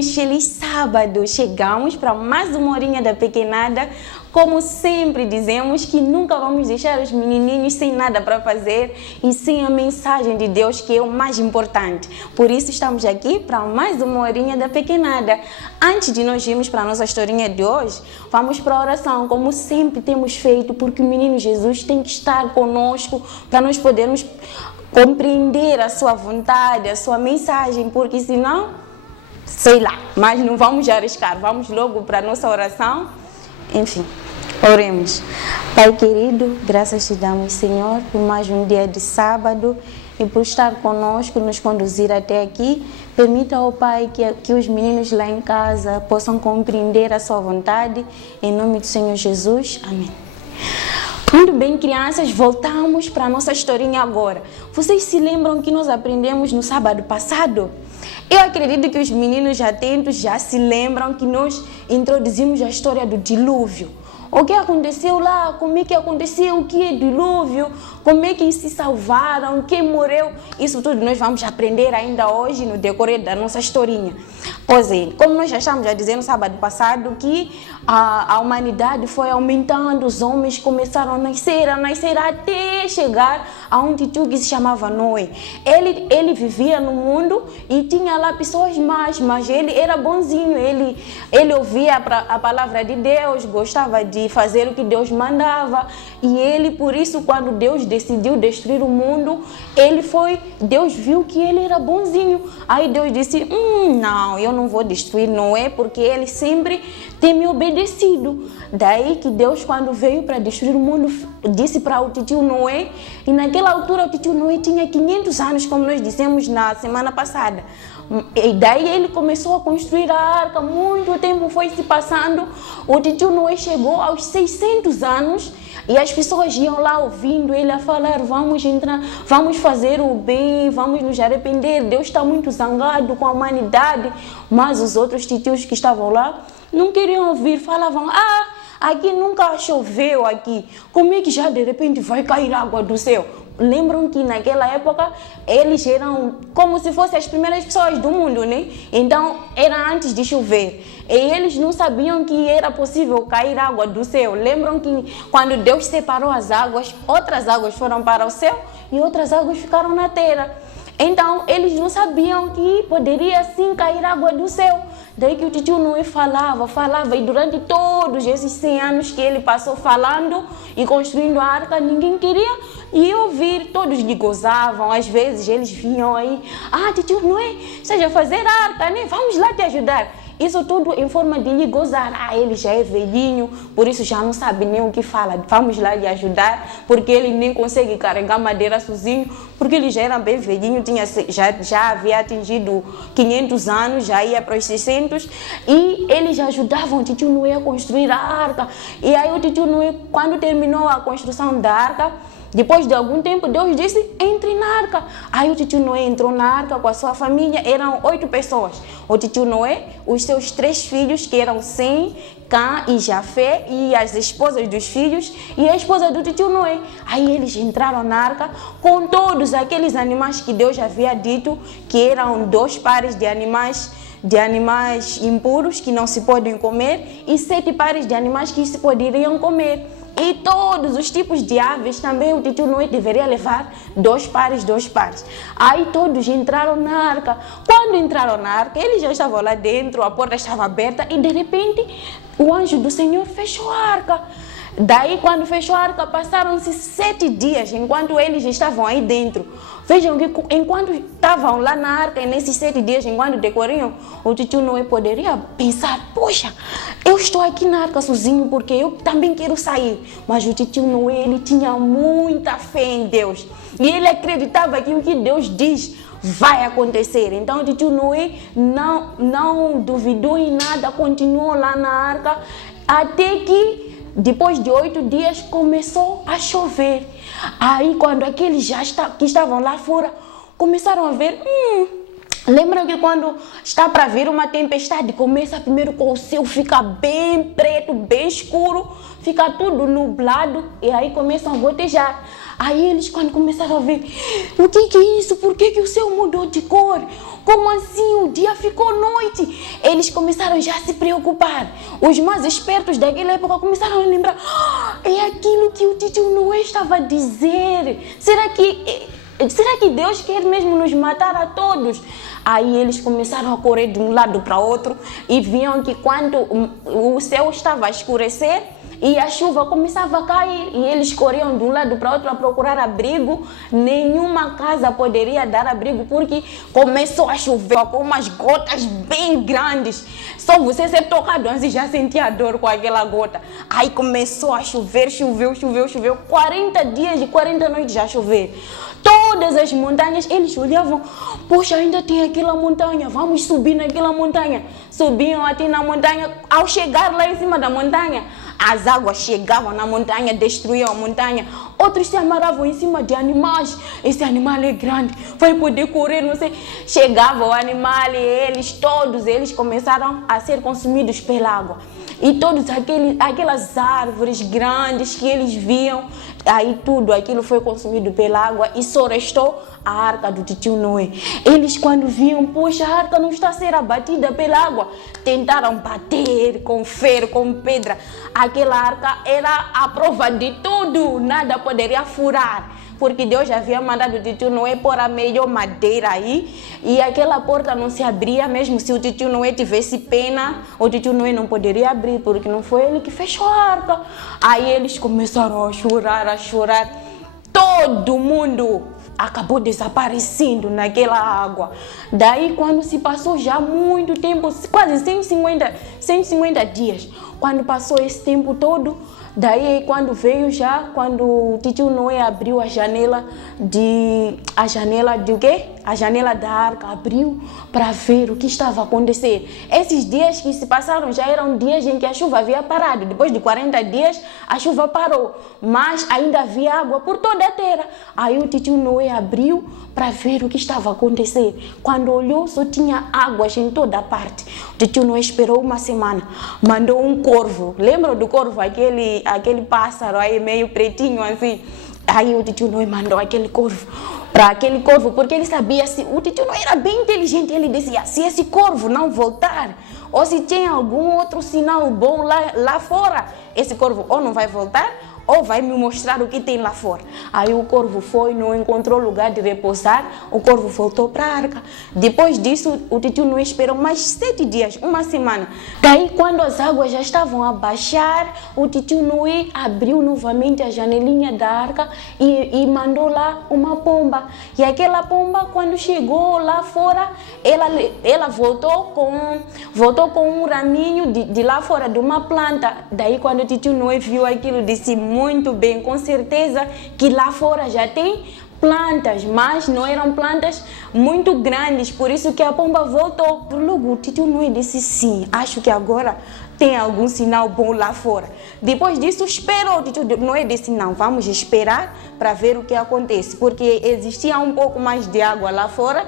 menininhos, feliz sábado! Chegamos para mais uma horinha da pequenada. Como sempre dizemos que nunca vamos deixar os menininhos sem nada para fazer e sem a mensagem de Deus, que é o mais importante. Por isso estamos aqui para mais uma horinha da pequenada. Antes de nós irmos para a nossa historinha de hoje, vamos para a oração, como sempre temos feito, porque o menino Jesus tem que estar conosco para nós podermos compreender a sua vontade, a sua mensagem, porque senão, sei lá, mas não vamos arriscar. Vamos logo para a nossa oração. Enfim, oremos. Pai querido, graças te damos, Senhor, por mais um dia de sábado e por estar conosco, nos conduzir até aqui. Permita, ó Pai, que os meninos lá em casa possam compreender a sua vontade. Em nome do Senhor Jesus. Amém. Muito bem, crianças, voltamos para a nossa historinha agora. Vocês se lembram que nós aprendemos no sábado passado? Eu acredito que os meninos atentos já se lembram que nós introduzimos a história do dilúvio. O que aconteceu lá, como é que aconteceu, o que é dilúvio, como é que se salvaram, quem morreu. Isso tudo nós vamos aprender ainda hoje no decorrer da nossa historinha. Pois é, como nós já estamos a dizer no sábado passado, que a humanidade foi aumentando, os homens começaram a nascer até chegar a um tio que se chamava Noé. Ele vivia no mundo e tinha lá pessoas más, mas ele era bonzinho, ele ouvia a palavra de Deus, gostava de fazer o que Deus mandava, e ele, por isso, quando Deus decidiu destruir o mundo, Deus viu que ele era bonzinho. Aí Deus disse, não, eu não vou destruir Noé, porque ele sempre tem me obedecido. Daí que Deus, quando veio para destruir o mundo, disse para o tio Noé, e naquela altura o tio Noé tinha 500 anos, como nós dissemos na semana passada. E daí ele começou a construir a arca, muito tempo foi se passando, o tio Noé chegou aos 600 anos e as pessoas iam lá ouvindo ele a falar, vamos entrar, vamos fazer o bem, vamos nos arrepender, Deus está muito zangado com a humanidade, mas os outros tios que estavam lá não queriam ouvir, falavam, aqui nunca choveu aqui, como é que já de repente vai cair água do céu? Lembram que naquela época eles eram como se fossem as primeiras pessoas do mundo, né? Então era antes de chover. E eles não sabiam que era possível cair água do céu. Lembram que quando Deus separou as águas, outras águas foram para o céu e outras águas ficaram na terra. Então eles não sabiam que poderia sim cair água do céu. Daí que o tio Noé falava, e durante todos esses 100 anos que ele passou falando e construindo a arca, ninguém queria ir ouvir, todos lhe gozavam, às vezes eles vinham aí, tio Noé, seja fazer a arca, né? Vamos lá te ajudar. Isso tudo em forma de lhe gozar. Ele já é velhinho, por isso já não sabe nem o que fala. Vamos lá lhe ajudar, porque ele nem consegue carregar madeira sozinho, porque ele já era bem velhinho, já havia atingido 500 anos, já ia para os 600, e eles já ajudavam o tio Noé a construir a arca. E aí o tio Noé, quando terminou a construção da arca, depois de algum tempo, Deus disse, entre na arca. Aí o tio Noé entrou na arca com a sua família, eram 8 pessoas. O tio Noé, os seus 3 filhos, que eram Sem, Cã e Jafé, e as esposas dos filhos, e a esposa do tio Noé. Aí eles entraram na arca com todos aqueles animais que Deus havia dito, que eram 2 pares de animais impuros, que não se podem comer, e 7 pares de animais que se poderiam comer. E todos os tipos de aves também o tio Noé deveria levar 2 pares. Aí todos entraram na arca. Quando entraram na arca, eles já estavam lá dentro, a porta estava aberta e de repente o anjo do Senhor fechou a arca. Daí, quando fechou a arca, passaram-se 7 dias enquanto eles estavam aí dentro. Vejam que enquanto estavam lá na arca, e nesses 7 dias, enquanto decorriam, o tio Noé poderia pensar, poxa, eu estou aqui na arca sozinho porque eu também quero sair. Mas o tio Noé, ele tinha muita fé em Deus. E ele acreditava que o que Deus diz vai acontecer. Então o tio Noé não duvidou em nada, continuou lá na arca, até que depois de 8 dias começou a chover. Aí quando aqueles que estavam lá fora começaram a ver, Lembram que quando está para vir uma tempestade, começa primeiro com o céu fica bem preto, bem escuro, fica tudo nublado e aí começam a gotejar. Aí eles quando começaram a ver, o que é isso? Por que o céu mudou de cor? Como assim? O dia ficou noite. Eles começaram já a se preocupar. Os mais espertos daquela época começaram a lembrar, é aquilo que o tio Noé estava a dizer. Será que Deus quer mesmo nos matar a todos? Aí eles começaram a correr de um lado para outro e viam que quando o céu estava a escurecer e a chuva começava a cair e eles corriam de um lado para outro a procurar abrigo, nenhuma casa poderia dar abrigo porque começou a chover com umas gotas bem grandes. Só você ser tocado antes já sentia dor com aquela gota. Aí começou a chover, choveu, 40 dias e 40 noites já chover. Todas as montanhas, eles olhavam, poxa, ainda tem aquela montanha, vamos subir naquela montanha. Subiam até na montanha, ao chegar lá em cima da montanha, as águas chegavam na montanha, destruíam a montanha. Outros se amarravam em cima de animais. Esse animal é grande, vai poder correr, não sei. Chegava o animal e todos eles começaram a ser consumidos pela água. E todas aquelas árvores grandes que eles viam, aí tudo aquilo foi consumido pela água e só restou a arca do tio Noé. Eles quando viam, poxa, a arca não está a ser abatida pela água, tentaram bater com ferro, com pedra. Aquela arca era a prova de tudo, nada poderia furar. Porque Deus já havia mandado o tio Noé pôr a melhor madeira aí e aquela porta não se abria, mesmo se o tio Noé tivesse pena, o tio Noé não poderia abrir, porque não foi ele que fechou a arca. Aí eles começaram a chorar. Todo mundo acabou desaparecendo naquela água. Daí quando se passou já muito tempo, quase 150 dias, quando passou esse tempo todo, daí quando o tio Noé abriu a janela da arca, abriu para ver o que estava a acontecer. Esses dias que se passaram já eram dias em que a chuva havia parado. Depois de 40 dias a chuva parou, mas ainda havia água por toda a terra. Aí o tio Noé abriu para ver o que estava a acontecer. Quando olhou, só tinha águas em toda a parte. O tio Noé esperou uma semana, mandou um corvo. Lembra do corvo, aquele pássaro aí meio pretinho assim? Aí o tio Noé mandou aquele corvo, porque ele sabia, o tio Noé era bem inteligente, ele dizia, se esse corvo não voltar, ou se tem algum outro sinal bom lá fora, esse corvo ou não vai voltar, ou vai me mostrar o que tem lá fora. Aí o corvo foi, não encontrou lugar de repousar, o corvo voltou para a arca. Depois disso, o tio Noé esperou mais 7 dias, uma semana. Daí, quando as águas já estavam a baixar, o tio Noé abriu novamente a janelinha da arca e mandou lá uma pomba. E aquela pomba, quando chegou lá fora, ela voltou com um raminho de lá fora de uma planta. Daí, quando o tio Noé viu aquilo, disse, muito bem, com certeza que lá fora já tem plantas, mas não eram plantas muito grandes, por isso que a pomba voltou. Logo o tio Noé disse, sim, acho que agora tem algum sinal bom lá fora. Depois disso esperou, o tio Noé disse, não, vamos esperar para ver o que acontece, porque existia um pouco mais de água lá fora,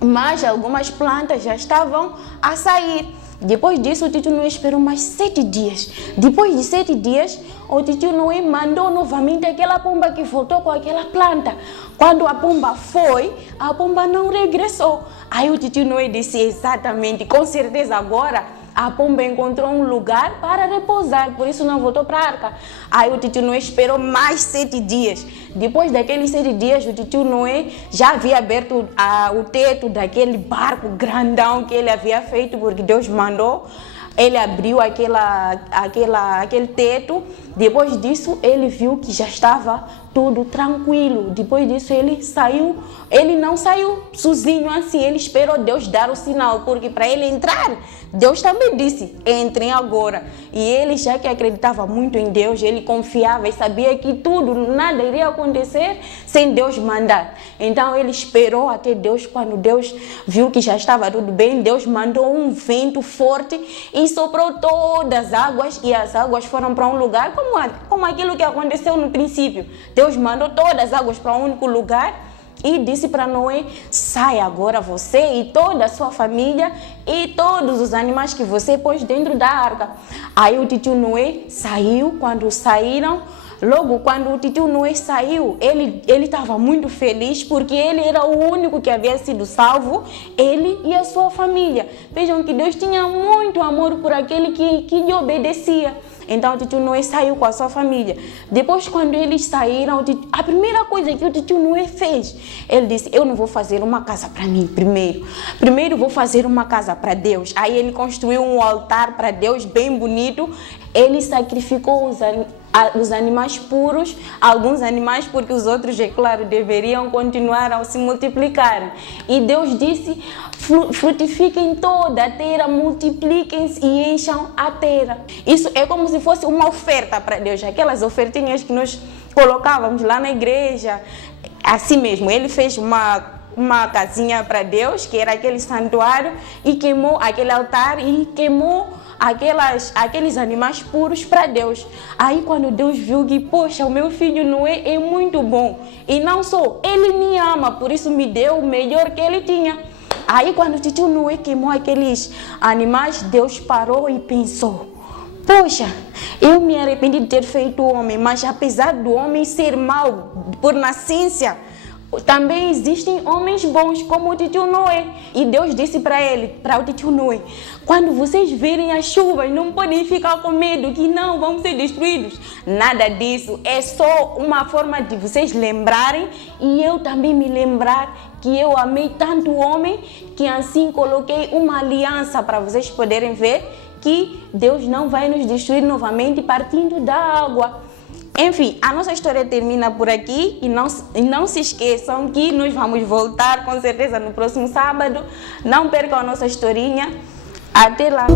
mas algumas plantas já estavam a sair. Depois disso, o tio Noé esperou mais 7 dias. Depois de 7 dias, o tio Noé mandou novamente aquela pomba que voltou com aquela planta. Quando a pomba foi, a pomba não regressou. Aí o tio Noé disse, exatamente, com certeza agora a pomba encontrou um lugar para repousar, por isso não voltou para a arca. Aí o tio Noé esperou mais 7 dias. Depois daqueles 7 dias, o tio Noé já havia aberto o teto daquele barco grandão que ele havia feito, porque Deus mandou. Ele abriu aquele teto. Depois disso, ele viu que já estava tudo tranquilo. Depois disso, ele saiu. Ele não saiu sozinho assim. Ele esperou Deus dar o sinal, porque para ele entrar, Deus também disse, entrem agora. E ele, já que acreditava muito em Deus, ele confiava e sabia que nada iria acontecer sem Deus mandar. Então, ele esperou até Deus. Quando Deus viu que já estava tudo bem, Deus mandou um vento forte e soprou todas as águas, e as águas foram para um lugar como aquilo que aconteceu no princípio. Deus mandou todas as águas para um único lugar e disse para Noé: sai agora você e toda a sua família e todos os animais que você pôs dentro da arca. Aí o tio Noé saiu. Quando saíram, logo quando o tio Noé saiu, ele estava muito feliz porque ele era o único que havia sido salvo, ele e a sua família. Vejam que Deus tinha muito amor por aquele que lhe obedecia. Então o tio Noé saiu com a sua família. Depois, quando eles saíram, a primeira coisa que o tio Noé fez, ele disse: eu não vou fazer uma casa para mim primeiro vou fazer uma casa para Deus. Aí ele construiu um altar para Deus bem bonito. Ele sacrificou os animais puros, alguns animais, porque os outros, é claro, deveriam continuar a se multiplicar. E Deus disse: frutifiquem toda a terra, multipliquem-se e encham a terra. Isso é como se fosse uma oferta para Deus, aquelas ofertinhas que nós colocávamos lá na igreja. Assim mesmo, ele fez uma casinha para Deus, que era aquele santuário, e queimou aquele altar e queimou aqueles animais puros para Deus. Aí quando Deus viu que, poxa, o meu filho Noé é muito bom, e não só, ele me ama, por isso me deu o melhor que ele tinha. Aí quando o tio Noé queimou aqueles animais, Deus parou e pensou: poxa, eu me arrependi de ter feito o homem, mas apesar do homem ser mau por nascença, também existem homens bons como o tio Noé. E Deus disse para o tio Noé: quando vocês verem as chuvas, não podem ficar com medo que não vão ser destruídos. Nada disso, é só uma forma de vocês lembrarem e eu também me lembrar que eu amei tanto o homem, que assim coloquei uma aliança para vocês poderem ver que Deus não vai nos destruir novamente partindo da água. Enfim, a nossa história termina por aqui e não se esqueçam que nós vamos voltar com certeza no próximo sábado. Não percam a nossa historinha. Até lá!